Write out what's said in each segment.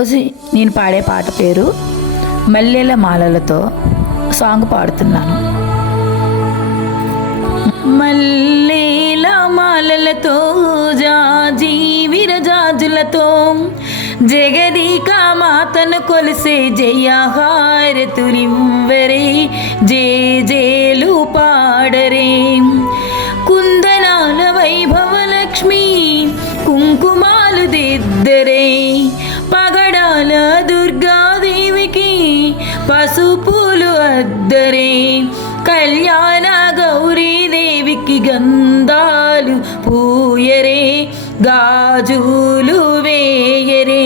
ఈరోజు నేను పాడే పాట పేరు మల్లెల మాలలతో సాంగ్ పాడుతున్నాను. మల్లెల మాలలతో జాజి విరజాజులతో జగదీక మాతను కొలిసే జయహారతులివ్వరే, జేజేలు పాడరే. కుందనాల వైభవలక్ష్మి కుంకుమాలు దిద్దరే, పగడాల దుర్గాదేవికి పసుపులు అద్దరే, కళ్యాణ గౌరీదేవికి గంధాలు పూయరే, గాజులు వేయరే.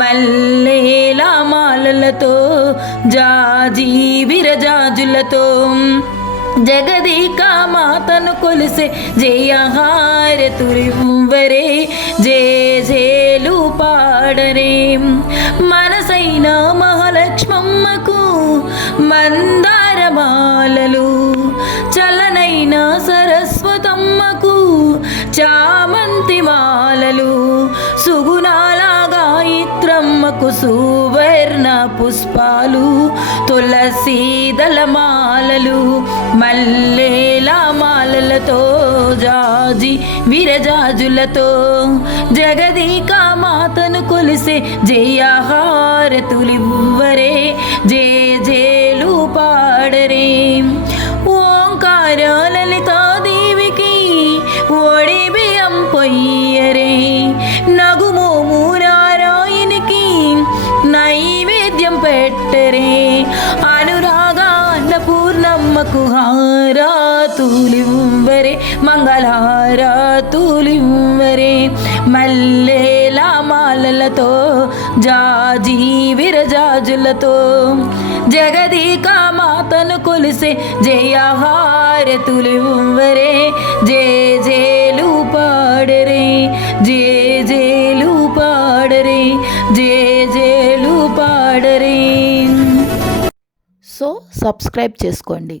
మల్లెల మాలలతో జాజి విరజాజులతో జగదీక మాతను కొలిసే జయహారతులివ్వరే, జేజేలు పాడరే. మనసైన మహాలక్ష్మమ్మకు మందారమాలలు, చలనైన సరస్వతమ్మకు చామంతి మాలలు, సుగుణాల గాయత్రమ్మకు సువర్ణ పుష్పాలు, తులసి దళమాలలు. మల్లెల మాలలతో జాజి విరజాజులతో జగదీక మాతను కొలిసే జయహారతులివ్వరే, జేజేలు పాడరే. ఓంకార లలితాదేవికి ఒడి బియ్యం పొయ్యరే, నగుమోము నారాయణికి నైవేద్యం పెట్టరే, అనురాగ అన్నపూర్ణమ్మకు హారతులివ్వరే, మంగళహారతులివ్వరే. మల్లెల మాలలతో జాజి విరజాజులతో జగదీక మాతను కొలిసే జయహారతులివ్వరే, జేజేలు పాడరే, జేజేలు పాడరే, జేజేలు పాడరే. సో సబ్స్క్రైబ్ చేసుకోండి.